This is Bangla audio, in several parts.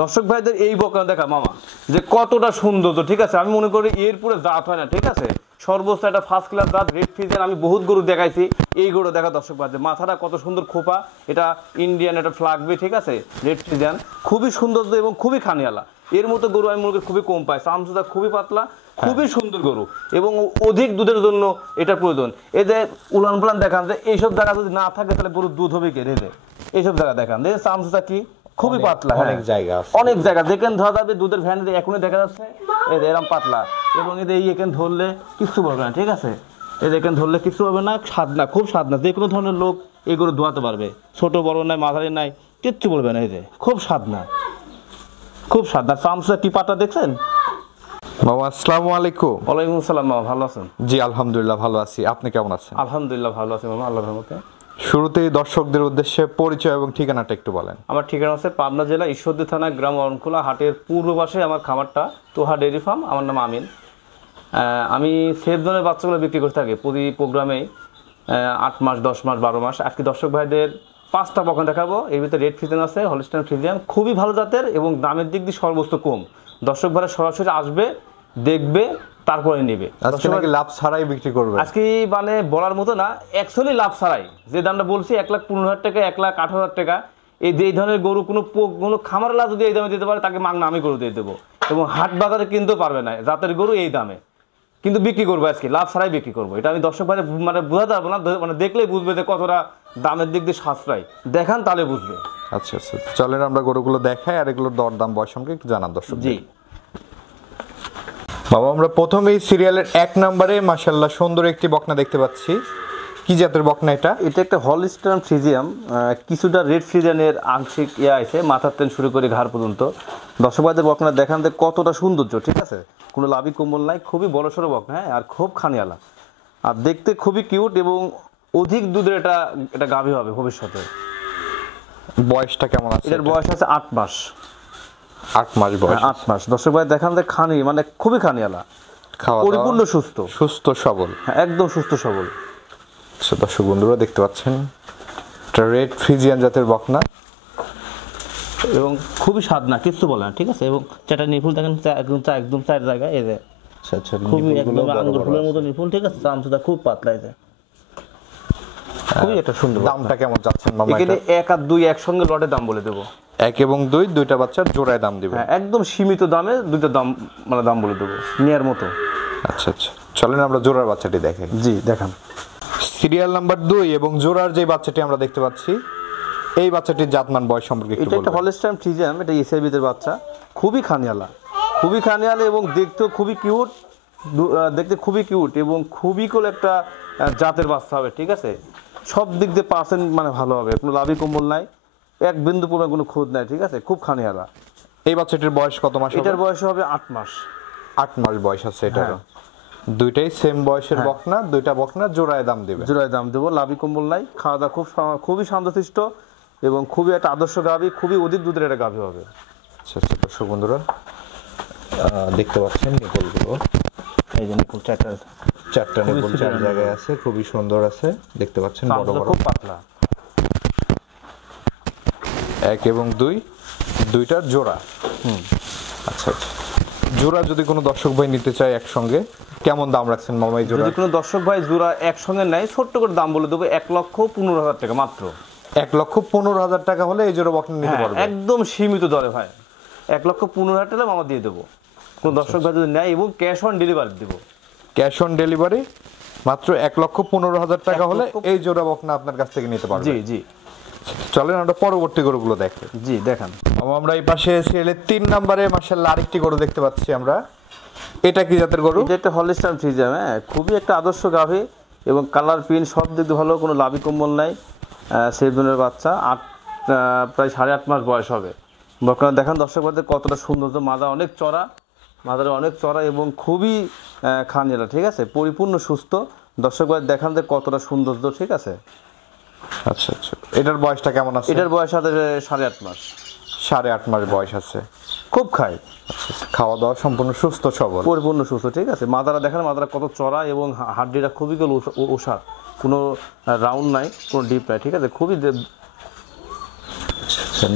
দর্শক ভাইদের এই বকনা দেখা মামা যে কতটা সুন্দর, তো ঠিক আছে। আমি মনে করি এর পুরো জাত হয় না, ঠিক আছে। সর্বোচ্চ একটা ফার্স্ট ক্লাস জাত রেড ফ্রিজিয়ান। আমি বহুত গরু দেখাইছি, এই গরু দেখা দর্শক ভাইদের মাথাটা কত সুন্দর খোপা, এটা ইন্ডিয়ান একটা ফ্লাগবি, ঠিক আছে। রেড ফ্রিজিয়ান খুবই সৌন্দর্য এবং খুবই খানিয়ালা। এর মতো গরু আমি মনে করি খুবই কম পাই। চামচুটা খুবই পাতলা, খুবই সুন্দর গরু এবং অধিক দুধের জন্য এটা প্রয়োজন। এই যে উলান পালান দেখান যে এইসব জায়গা যদি না থাকে তাহলে গরুর দুধ হবে কে রেঁধে, এইসব জায়গা দেখান যে চামচুটা কি খুবই পাতলা। অনেক জায়গা আছে, অনেক জায়গা দেখেন ধরা যাবে দুধের ভ্যান এখনই দেখা যাচ্ছে এই এরকম পাতলা এবং এদের এই এখানে ধরলে কিছু বলবে না, ঠিক আছে। এই এখানে ধরলে কিছু হবে না, স্বাদ না, খুব স্বাদ না। যে কোনো ধরনের লোক এগুলো ধোয়াতে পারবে, ছোট বড় নাই মাঝারি নাই, কিচ্ছু বলবে না। এই যে খুব স্বাদ না, খুব স্বাদ না। চামচা কি পাতা দেখছেন। মামা আসসালামু আলাইকুম। ওয়ালাইকুম আসসালাম মামা, ভালো আছেন? জি আলহামদুলিল্লাহ ভালো আছি, আপনি কেমন আছেন? আলহামদুলিল্লাহ ভালো আছি মামা, আল্লাহর রহমতে। শুরুতেই দর্শকদের উদ্দেশ্যে পরিচয় এবং ঠিকানাটা একটু বলেন। আমার ঠিকানা আছে পাবনা জেলা ঈশ্বরদী থানা, গ্রাম অরণখোলা, হাটের পূর্ব পাশে আমার খামারটা, তোহা ডেয়ারি ফার্ম। আমার নাম আমিন। আমি সেফ জোনের বাচ্চাগুলো বিক্রি করে থাকি প্রতি প্রোগ্রামেই 8 মাস 10 মাস 12 মাস। আজকে দর্শক ভাইদের 5টা বকনা দেখাবো। এর ভিতরে রেড ফ্রিজিয়ান আছে, হলস্টাইন ফ্রিজিয়ান, খুবই ভালো জাতের এবং দামের দিক দিয়ে সর্বোচ্চ কম। দর্শক ভাইরা সরাসরি আসবে, দেখবে, তারপরে নেবে। আজকে নাকি লাভ ছাড়াই বিক্রি করবে? আজকে মানে বলার মতো না, অ্যাকচুয়ালি লাভ ছাড়াই। যে দামটা বলছি 1,15,000 টাকা, 1,08,000 টাকা, এই ধরনের গরু কোনো খামারলা যদি এই দামে দিতে পারে তাকে মাগনা আমি গরু দিয়ে দেবো এবং হাট বাজারে কিনতেও পারবে না জাতের গরু এই দামে, কিন্তু বিক্রি করবো আজকে লাভ ছাড়াই বিক্রি করবো। এটা আমি দর্শক ভাই মানে বোঝাতে পারবো না, মানে দেখলেই বুঝবে যে কতটা দামের দিক দিয়ে সাশ্রয়। দেখান তাহলে বুঝবে। আচ্ছা আচ্ছা, চলেন আমরা গরুগুলো দেখাই আর এগুলোর দরদাম বয়স সম্পর্কে একটু জানান দর্শক। জি বাবা, আমরা প্রথমেই সিরিয়ালের 1 নম্বরে মাশাআল্লাহ সুন্দর একটি বকনা দেখতে পাচ্ছি। কি জাতের বকনা এটা? এটা একটা হলস্টাইন ফ্রিজিয়ান, কিছুটা রেড ফ্রিজিয়ানের আংশিক আছে, মাথার তেন শুরু করে ঘাড় পর্যন্ত। দর্শক ভাইদের বকনা দেখান যে কতটা সৌন্দর্য, ঠিক আছে। কোনো লাভি কম্বল নাই, খুবই বড় সড়ো বকনা, হ্যাঁ, আর খুব খানিয়ালা আর দেখতে খুবই কিউট এবং অধিক দুধের এটা গাভী হবে ভবিষ্যতে। বয়সটা কেমন আছে? এটার বয়স আছে 8 মাস। 8 মাস বয়স? 8 মাস। দর্শক ভাই দেখান যে খানি মানে খুবই খানিয়ালা, পরিপূর্ণ সুস্থ, সুস্থ সবল, হ্যাঁ একদম সুস্থ সবল। আচ্ছা দর্শক বন্ধুরা দেখতে পাচ্ছেন এটা রেড ফ্রিজিয়ান জাতের বকনা এবং খুবই স্বাদ না, কিছু বলে না, ঠিক আছে। এবং চারটা নিপুল দেখেন একদম চার জায়গায় এই যে খুবই একদম আঙ্গুর ফুলের মতো নিপুল, ঠিক আছে। চামচটা খুব পাতলা, এই যে খুবই একটা সুন্দর। দামটা কেমন যাচ্ছেন মামা? এখানে 1 আর 2 একসঙ্গে লটে দাম বলে দেবো। 1 এবং 2 দুইটা বাচ্চার জোড়ায় দাম দিবেন? হ্যাঁ একদম সীমিত দামে দুইটা দাম মানে দাম বলে দেবো নেয়ার মতো। আচ্ছা আচ্ছা, চলেন আমরা জোড়ার বাচ্চাটি দেখাই। জি দেখান। সিরিয়াল নাম্বার 2 এবং জোড়ার যে বাচ্চাটি আমরা দেখতে পাচ্ছি, এই বাচ্চাটির জাতমান বয়স সম্পর্কে একটু এটা একটা বলবেন? হলস্টাইন ফ্রিজিয়ান, এটা এসআইবিদের বাচ্চা, খুবই খানিয়ালা, খুবই খানিয়ালা এবং দেখতেও খুবই কিউট, দেখতে খুবই কিউট এবং খুবই কোল একটা জাতের বাচ্চা হবে, ঠিক আছে। সব দিক দিয়ে পার্সেন্ট মানে ভালো হবে, কোনো লাভি কম্বল নাই, এক বিন্দু পরিমাণ কোনো খুদ নাই, ঠিক আছে। খুব খানিয়ালা। এই বাচ্চাটির বয়স কত মাস? এটার বয়স হবে 8 মাস। 8 মাস বয়স আছে এটারও। দুইটাই সেম বয়সের বকনা, দুইটা বকনা জোড়ায় দাম দিবেন? জোড়ায় দাম দেবো, লাভি কম্বল নাই, খাওয়া দাওয়া খুবই শান্তশিষ্ট এবং খুবই একটা আদর্শ গাভী, খুবই অধিক দুধের একটা গাভী হবে। আচ্ছা আচ্ছা দর্শক বন্ধুরা দেখতে পাচ্ছেন নিপলগুলো, এই যে নিপুল চারটা নিপল 4 জায়গায় আছে, খুবই সুন্দর আছে, দেখতে পাচ্ছেন বড় বড়, খুব পাতলা। 1 এবং 2 দুইটার জোড়া। আচ্ছা আচ্ছা, জোড়া যদি কোনো দর্শক ভাই নিতে চায় একসঙ্গে কেমন দাম রাখছেন মামা এই জোড়া? যদি কোনো দর্শক ভাই জোড়া একসঙ্গে নেয় ছোট্ট করে দাম বলে দেবো 1,15,000 টাকা মাত্র। 1,15,000 টাকা হলে এই জোড়া বকনা নিতে পারবে? একদম সীমিত দরে ভাই, 1,15,000 টাকা মামা দিয়ে দেবো কোনো দর্শক ভাই যদি নেয় এবং ক্যাশ অন ডেলিভারি দেবো। ক্যাশ অন ডেলিভারি মাত্র 1,15,000 টাকা হলে এই জোড়া বকনা আপনার কাছ থেকে নিতে পারবে? জি জি। চলেন আমরা পরবর্তী গরুগুলো দেখি। জি দেখান। আমরা এই পাশে সিরিয়ালের 3 নম্বরে মাশাআল্লাহ আরেকটি গরু দেখতে পাচ্ছি আমরা। এটা কি জাতের গরু? এটা একটা হলস্টাইন ফ্রিজিয়ান, হ্যাঁ খুবই একটা আদর্শ গাভী এবং কালার প্রিন্ট সব দিক দিয়ে ভালো, কোনো লাভি কম্বল নাই, সেভজনের বাচ্চা, প্রায় 8.5 মাস বয়স হবে। বকনা দেখান দর্শক ভাইদের কতটা সৌন্দর্য, মাথা অনেক চড়া, মাথাটা অনেক চড়া এবং খুবই খানিয়ালা, ঠিক আছে, পরিপূর্ণ সুস্থ। দর্শক ভাই দেখান যে কতটা সৌন্দর্য, ঠিক আছে। আচ্ছা আচ্ছা, এটার বয়সটা কেমন আছে? এটার বয়স আছে 8.5 মাস। 8.5 মাস বয়স আছে, খুব খায়। আচ্ছা আচ্ছা, খাওয়া দাওয়া সম্পূর্ণ সুস্থ সবল, পরিপূর্ণ সুস্থ, ঠিক আছে। মাথাটা দেখেন, মাথাটা কত চড়া এবং হাড্ডিটা খুবই ওষার, কোনো রাউন্ড নাই, কোনো ডিপ নাই, ঠিক আছে। খুবই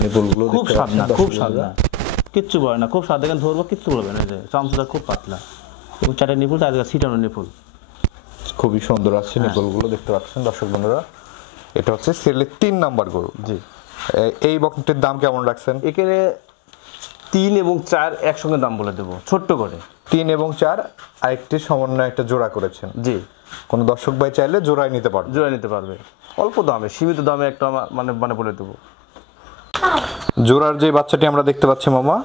নিপুলগুলো খুব সাদনা, খুব সাদনা। কিচ্ছু বলে না, খুব সাদা দেখেন ধরবো কিচ্ছু বলবে না, এই যে চামচটা খুব পাতলা এবং চারটে নিপুল, চার জায়গায় ছিটানো নিপুল। খুবই সুন্দর আছে নিপলগুলো দেখতে পাচ্ছেন দর্শক বন্ধুরা। এটা হচ্ছে সিরিয়ালের 3 নাম্বার গরু। জি। এই বকনাটির দাম কেমন রাখছেন? এখানে 3 এবং 4 একসঙ্গে দাম বলে দেবো ছোট্ট করে। 3 এবং 4 আরেকটি সমন্বয় একটা জোড়া করেছেন। জি। কোন দর্শক ভাই চাইলে জোড়ায় নিতে পারবে। জোড়া নিতে পারবে, অল্প দামে, সীমিত দামে একটা মানে বলে দেবো। জোড়ার যে বাচ্চাটি আমরা দেখতে পাচ্ছি মামা,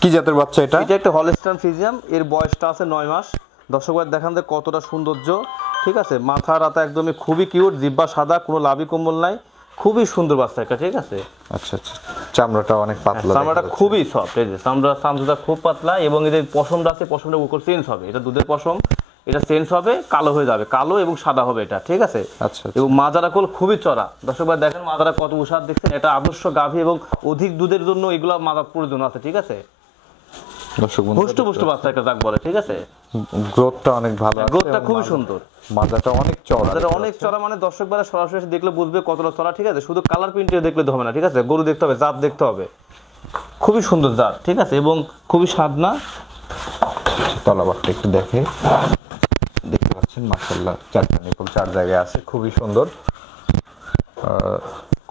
কি জাতের বাচ্চা এটা? এটা একটা হলস্টাইন ফ্রিজিয়ান, এর বয়সটা আছে 9 মাস। দর্শক ভাই দেখান যে কতটা সৌন্দর্য, ঠিক আছে। মাথা রাতা একদমই খুবই কিউট, জিব্বা সাদা, কোনো লাভি কম্বল নাই, খুবই সুন্দর বাচ্চা একটা, ঠিক আছে। আচ্ছা আচ্ছা, চামড়াটা অনেক পাতলা, চামড়াটা খুবই সফট, এই যে চামড়াটা খুব পাতলা, এবং এই যে পশমটা আছে পশমটা উপর চেঞ্জ হবে, এটা দুধের পশম, এটা চেঞ্জ হবে, কালো হয়ে যাবে, কালো এবং সাদা হবে এটা, ঠিক আছে। আচ্ছা। এবং মাজারা কোল খুবই চড়া, দর্শক ভাই দেখেন মাজারা কত উষার দেখছেন, এটা আদর্শ গাভী এবং অধিক দুধের জন্য এগুলো মাজার প্রয়োজন আছে, ঠিক আছে। দর্শক বন্ধু পুষ্ট বাচ্চা একটা দাগ বলে, ঠিক আছে। গ্রোথটা অনেক ভালো আছে, গ্রোথটা খুবই সুন্দর, মাজাটা অনেক চওড়া, মাজাটা অনেক চড়া, মানে দর্শক ভাইরা সরাসরি এসে দেখলে বুঝবে কতটা চড়া, ঠিক আছে। শুধু কালার প্রিন্টে দেখলে তো হবে না, ঠিক আছে, গরু দেখতে হবে, জাত দেখতে হবে, খুবই সুন্দর জাত, ঠিক আছে, এবং খুবই স্বাদ না। তলাবারটা একটু দেখে, দেখতে পাচ্ছেন মাশাআল্লাহ, চারটা নিপল 4 জায়গায় আছে, খুবই সুন্দর,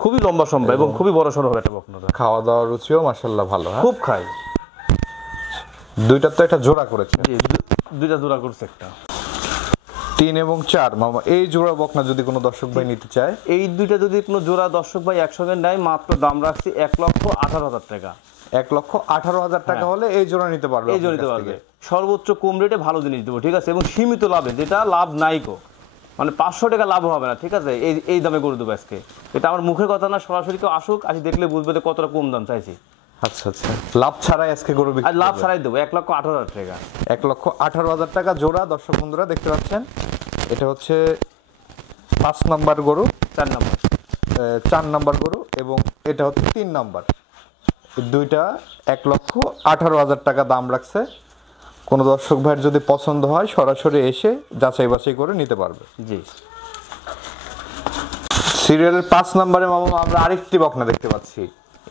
খুবই লম্বা সম্ভব এবং খুবই বড় সড়ো হবে এটা বকনাটা। খাওয়া দাওয়ার রুচিও মাশাআল্লাহ ভালো। হ্যাঁ, খুব খাই। দুইটা তো একটা জোড়া করেছে। জি, দুইটা জোড়া করছে একটা। 3 এবং 4 মামা, এই জোড়া বকনা যদি কোনো দর্শক ভাই নিতে চায়, এই দুইটা যদি কোনো জোড়া দর্শক ভাই একসঙ্গে নেয়, মাত্র দাম রাখছি 1,18,000 টাকা। 1,18,000 টাকা হলে এই জোড়া নিতে পারবে, এই জোড়া নিতে পারবে, সর্বোচ্চ কম রেটে ভালো জিনিস দেবো, ঠিক আছে, এবং সীমিত লাভে, যেটা লাভ নাই গো, মানে 500 টাকা লাভ হবে না, ঠিক আছে। এই দামে গরু দেবো আজকে, এটা আমার মুখের কথা না, সরাসরি কেউ আসুক, আসি দেখলে বুঝবে যে কতটা কম দাম চাইছি। আচ্ছা আচ্ছা, লাভ ছাড়াই আজকে গরু আর বিক্রি লাভ করবে। ছাড়াই দেবো 1,18,000 টাকা। 1,18,000 টাকা জোড়া দর্শক বন্ধুরা দেখতে পাচ্ছেন। এটা হচ্ছে 5 নাম্বার গরু, 4 নম্বর 4 নাম্বার গরু, এবং এটা হচ্ছে 3 নাম্বার। এই দুইটা 1,18,000 টাকা দাম রাখছে। কোনো দর্শক ভাইয়ের যদি পছন্দ হয় সরাসরি এসে যাচাই বাছাই করে নিতে পারবে। জি। সিরিয়ালের 5 নম্বরে মামা আমরা আরেকটি বকনা দেখতে পাচ্ছি,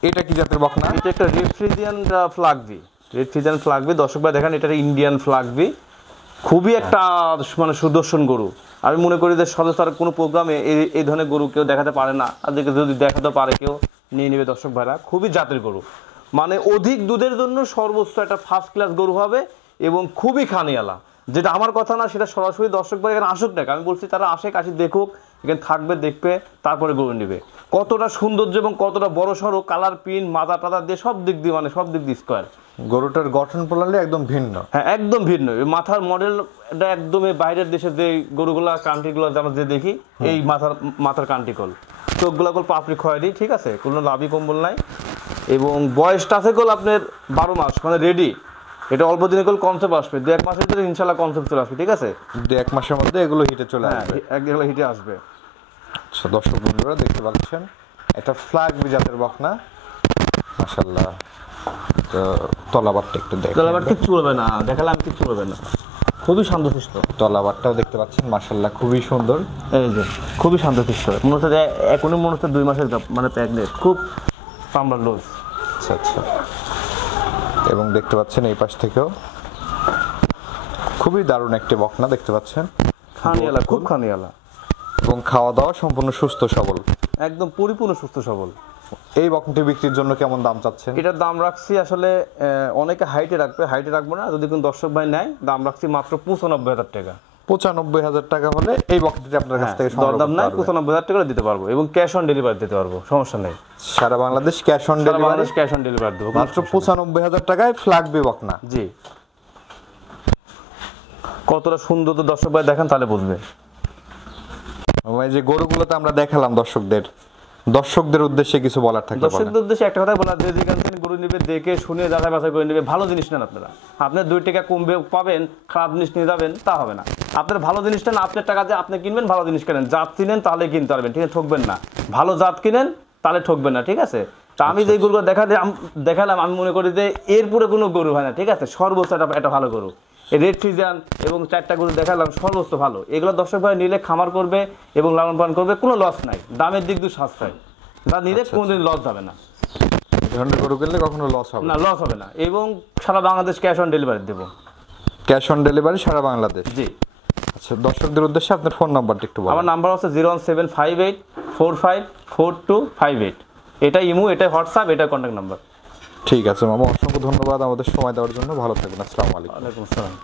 এটা কি জাতের বকনা? এটা একটা রেড ফ্রিজিয়ান ফ্লাগবি, রেড ফ্রিজিয়ান ফ্লাগবি, দর্শক ভাই দেখেন এটা ইন্ডিয়ান ফ্লাগবি, খুবই একটা মানে সুদর্শন গরু। আমি মনে করি যে সদস্যর কোনো প্রোগ্রামে এই ধরনের গরু কেউ দেখাতে পারে না, আর যদি দেখাতে পারে কেউ নিয়ে নেবে দর্শক ভাইরা। খুবই জাতের গরু, মানে অধিক দুধের জন্য সর্বোচ্চ একটা ফার্স্ট ক্লাস গরু হবে এবং খুবই খানিয়ালা। যেটা আমার কথা না, সেটা সরাসরি দর্শক ভাই এখানে আসুক না, আমি বলছি তারা আসে, আসি দেখুক, এখানে থাকবে, দেখবে, তারপরে গরু নেবে। কতটা সৌন্দর্য এবং কতটা বড় সড়ো, কালার প্রিন্ট, মাথা টাথা দিয়ে সব দিক দিয়ে, মানে সব দিক দিয়ে স্কোয়ার। গরুটার গঠন প্রণালী একদম ভিন্ন। হ্যাঁ, একদম ভিন্ন। মাথার মডেলটা একদম বাইরের দেশের যে গরুগুলা কান্ট্রিগুলো আমরা যে দেখি, এই মাথার কান্ট্রিকল, চোখগুলা কল পাপড়ি খয়েরি, ঠিক আছে, কোনো লাভি কম্বল নাই, এবং বয়সটা আছে কল আপনার 12 মাস, মানে রেডি। এটা অল্প দিনে কল কনসেপ্ট আসবে, 2-1 মাসের ভিতরে ইনশাল্লাহ কনসেপ্ট চলে আসবে, ঠিক আছে। 2-1 মাসের মধ্যে এগুলো হিটে চলে হ্যাঁ, আসবে, এগুলো হিটে আসবে। আচ্ছা দর্শক বন্ধুরা দেখতে পাচ্ছেন, এটা ফ্ল্যাগবি জাতের বকনা মাশাআল্লাহ। তো তলাবারটা একটু দেখেন, তলাবার কিচ্ছু বলবে না, দেখালাম কিচ্ছু বলবে না, খুবই শান্তশিষ্ট। তলাবারটাও দেখতে পাচ্ছেন মাশাআল্লাহ, খুবই সুন্দর, এই যে খুবই শান্তশিষ্ট, মনে হচ্ছে এখনই মনে হচ্ছে 2 মাসের মানে প্রেগনেন্ট, খুব চামড়ার লোজ। আচ্ছা আচ্ছা, এবং দেখতে পাচ্ছেন এই পাশ থেকেও খুবই দারুণ একটি বকনা দেখতে পাচ্ছেন, খানিয়ালা, খুব খানিয়ালা, এবং খাওয়া দাওয়া সম্পূর্ণ সুস্থ সবল, একদম পরিপূর্ণ সুস্থ সবল। এই বকনাটি বিক্রির জন্য কেমন দাম চাচ্ছেন? এটার দাম রাখছি আসলে অনেকে হাইটে রাখবে, হাইটে রাখবো না, যদি কোনো দর্শক ভাই নেয় দাম রাখছি মাত্র 95,000 টাকা। 95,000 টাকা হলে এই বকনাটি আপনার কাছ থেকে সংগ্রহ দরদাম করতে নাই, পারবেন। 95,000 টাকা দিতে পারবো, এবং ক্যাশ অন ডেলিভারি দিতে পারবো, সমস্যা নেই। সারা Bangladesh cash on delivery, cash on delivery দেবো মাত্র 95,000 টাকায় ফ্ল্যাগবি বকনা। জি। কতটা সুন্দর তো দর্শক ভাই দেখেন, তাহলে বুঝবে। এই যে গরুগুলোতে আমরা দেখালাম দর্শকদের উদ্দেশ্যে কিছু বলার থাকলে বলেন। দর্শকদের উদ্দেশ্যে একটা কথা বলা, যে যেখান থেকে গরু নেবে দেখে শুনে যাচাই বাছাই করে নেবে, ভালো জিনিস নেন আপনারা। আপনার 2 টাকা কমবে পাবেন, খারাপ জিনিস নিয়ে যাবেন তা হবে না। আপনার ভালো জিনিসটা না, আপনার টাকা দিয়ে আপনি কিনবেন, ভালো জিনিস কেনেন, জাত কিনেন তাহলে কিনতে পারবেন, ঠিক আছে, ঠকবেন না। ভালো জাত কিনেন তাহলে ঠকবেন না, ঠিক আছে। তা আমি যে গরুগুলো দেখালাম, আমি মনে করি যে এরপরে কোনো গরু হয় না, ঠিক আছে, সর্বোচ্চ একটা ভালো গরু। এই রেড ফ্রিজিয়ান এবং 4টা গরু দেখালাম, সর্বোচ্চ ভালো। এগুলো দর্শক ভাই নিলে খামার করবে এবং লালন পালন করবে, কোনো লস নাই, দামের দিক দিয়ে সাশ্রয়, যা নিলে কোনোদিন লস যাবে না। ধরনের গরু কিনলে কখনো লস হবে না, লস হবে না, এবং সারা বাংলাদেশ ক্যাশ অন ডেলিভারি দেবো। ক্যাশ অন ডেলিভারি সারা বাংলাদেশ। জি। আচ্ছা, দর্শকদের উদ্দেশ্যে আপনার ফোন নাম্বারটা একটু বলুন। আমার নাম্বার হচ্ছে 01758454258। এটা ইমো, এটা হোয়াটসঅ্যাপ, এটা কন্ট্যাক্ট নাম্বার। ঠিক আছে মামা, অসংখ্য ধন্যবাদ আমাদের সময় দেওয়ার জন্য। ভালো থাকবেন। আসসালামু আলাইকুম। ওয়ালাইকুম আসসালাম।